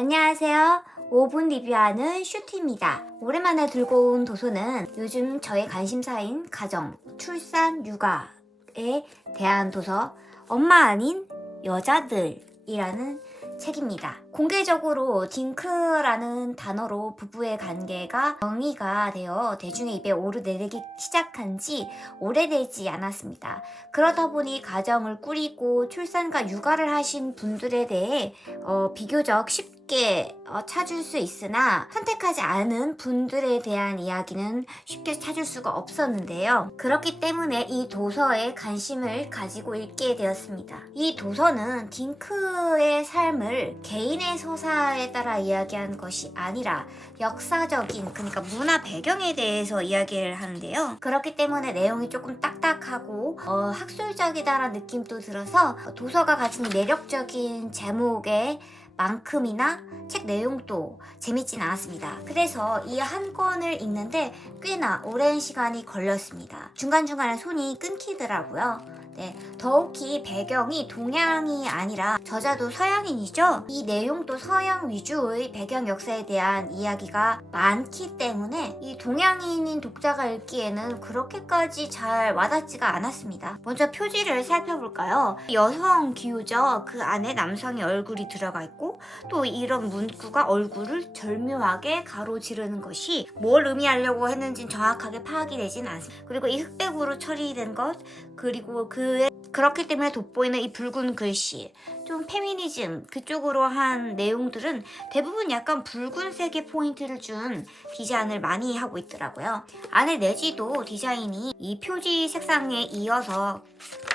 안녕하세요. 5분 리뷰하는 슈티입니다. 오랜만에 들고 온 도서는 요즘 저의 관심사인 가정, 출산, 육아에 대한 도서 엄마 아닌 여자들이라는 책입니다. 공개적으로 딩크라는 단어로 부부의 관계가 정의가 되어 대중의 입에 오르내리기 시작한 지 오래되지 않았습니다. 그러다 보니 가정을 꾸리고 출산과 육아를 하신 분들에 대해 비교적 쉽게 찾을 수 있으나 선택하지 않은 분들에 대한 이야기는 쉽게 찾을 수가 없었는데요. 그렇기 때문에 이 도서에 관심을 가지고 읽게 되었습니다. 이 도서는 딩크의 삶을 개인의 서사에 따라 이야기한 것이 아니라 역사적인, 그러니까 문화 배경에 대해서 이야기를 하는데요. 그렇기 때문에 내용이 조금 딱딱하고 학술적이다라는 느낌도 들어서 도서가 가진 매력적인 제목의 만큼이나 책 내용도 재밌진 않았습니다. 그래서 이 한 권을 읽는데 꽤나 오랜 시간이 걸렸습니다. 중간중간에 손이 끊기더라고요. 네, 더욱이 배경이 동양이 아니라 저자도 서양인이죠. 이 내용도 서양 위주의 배경 역사에 대한 이야기가 많기 때문에 이 동양인인 독자가 읽기에는 그렇게까지 잘 와닿지가 않았습니다. 먼저 표지를 살펴볼까요? 여성 기우죠. 그 안에 남성의 얼굴이 들어가 있고 또 이런 문구가 얼굴을 절묘하게 가로지르는 것이 뭘 의미하려고 했는지는 정확하게 파악이 되진 않습니다. 그리고 이 흑백으로 처리된 것, 그리고 그렇기 때문에 돋보이는 이 붉은 글씨, 좀 페미니즘 그쪽으로 한 내용들은 대부분 약간 붉은색의 포인트를 준 디자인을 많이 하고 있더라고요. 안에 내지도 디자인이 이 표지 색상에 이어서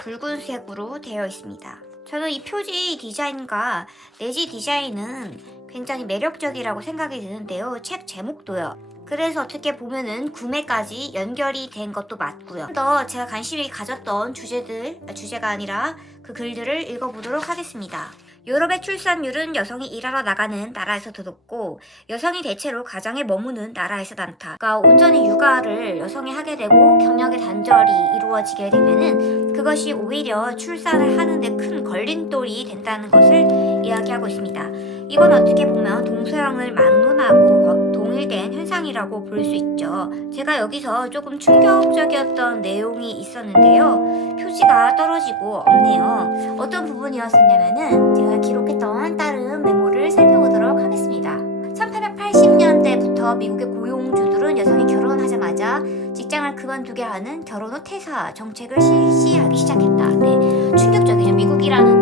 붉은색으로 되어 있습니다. 저는 이 표지 디자인과 내지 디자인은 굉장히 매력적이라고 생각이 드는데요. 책 제목도요. 그래서 어떻게 보면은 구매까지 연결이 된 것도 맞고요. 더 제가 관심이 가졌던 주제가 아니라 그 글들을 읽어보도록 하겠습니다. 유럽의 출산율은 여성이 일하러 나가는 나라에서 더 높고 여성이 대체로 가정에 머무는 나라에서 많다. 그러니까 온전히 육아를 여성이 하게 되고 경력의 단절이 이루어지게 되면은 그것이 오히려 출산을 하는데 큰 걸림돌이 된다는 것을 이야기하고 있습니다. 이건 어떻게 보면 동서양을 막론하고 동일된 현상이라고 볼 수 있죠. 제가 여기서 조금 충격적이었던 내용이 있었는데요. 표지가 떨어지고 없네요. 어떤 부분이었었냐면은 제가 기록했던 다른 메모를 살펴보도록 하겠습니다. 1880년대부터 미국의 고용주들은 여성이 결혼하자마자 직장을 그만두게 하는 결혼 후 퇴사 정책을 실시하기 시작했다. 네, 충격적이죠. 미국이라는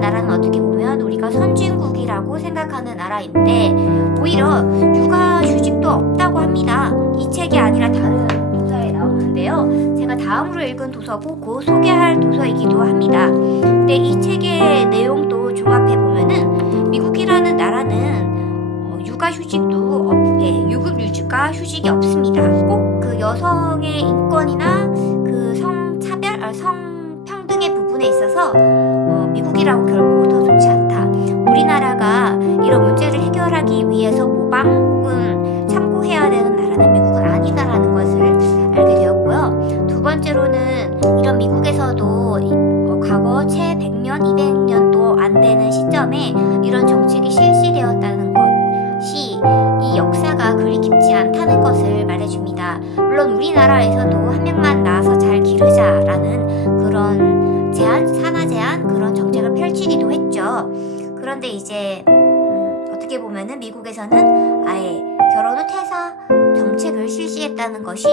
나라는 어떻게 보면 우리가 선진국이라고 생각하는 나라인데 오히려 육아휴직도 없다고 합니다. 이 책이 아니라 다른 도서에 나오는데요. 제가 다음으로 읽은 도서고 곧 소개할 도서이기도 합니다. 근데 이 책의 내용도 종합해보면은 미국이라는 나라는 육아휴직도 유급휴직과 휴직이 없습니다. 꼭 그 여성의 인권이나 그 성평등의 부분에 있어서 미국이라고 결코 더 좋지 않다. 우리나라가 이런 문제를 해결하기 위해서 모방 혹은 참고해야 되는 나라는 미국은 아니다라는 것을 알게 되었고요. 두 번째로는 이런 미국에서도 과거 채 100년, 200년도 안 되는 시점에 이런 정책이 실시되었다는 것이 이 역사가 그리 깊지 않다는 것을 말해줍니다. 물론 우리나라에서도 한 명만 낳아서 잘 기르자라는 그런 산하 제한 그런 정책을 펼치기도 했죠. 그런데 이제 어떻게 보면은 미국에서는 아예 결혼 후 퇴사 정책을 실시했다는 것이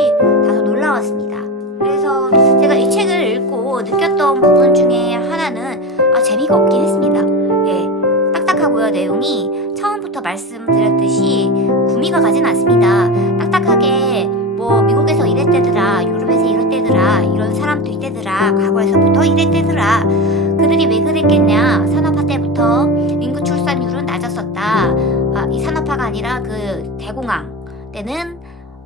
다소 놀라웠습니다. 그래서 제가 이 책을 읽고 느꼈던 부분 중에 하나는 재미가 없긴 했습니다. 예, 딱딱하고요. 내용이 처음부터 말씀드렸듯이 구미가 가진 않습니다. 딱딱하게 미국에서 이랬대더라, 유럽에서 이랬대더라, 이런 사람도 있대더라, 과거에서부터 이랬대더라. 그들이 왜 그랬겠냐? 산업화 때부터 인구 출산율은 낮았었다. 이 산업화가 아니라 그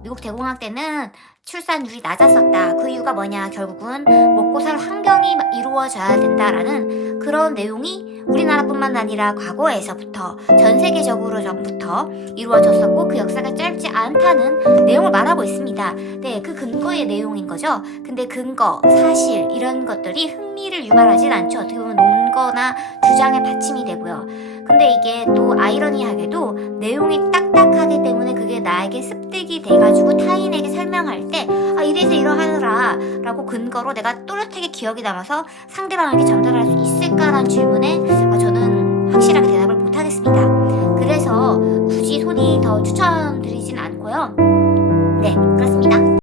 미국 대공황 때는 출산율이 낮았었다. 그 이유가 뭐냐? 결국은 먹고 살 환경이 이루어져야 된다라는 그런 내용이 우리나라뿐만 아니라 과거에서부터 전 세계적으로부터 이루어졌었고 그 역사가 짧지 않다는 내용을 말하고 있습니다. 네, 그 근거의 내용인 거죠. 근데 근거, 사실 이런 것들이 흥미를 유발하진 않죠. 어떻게 보면 논거나 주장의 받침이 되고요. 근데 이게 또 아이러니하게도 내용이 딱딱하기 때문에 그게 나에게 습득이 돼가지고 타인에게 설명할 때 이래서 이러하더라 라고 근거로 내가 또렷하게 기억이 남아서 상대방에게 전달할 수 있을까라는 질문에 저는 확실하게 대답을 못하겠습니다. 그래서 굳이 손이 더 추천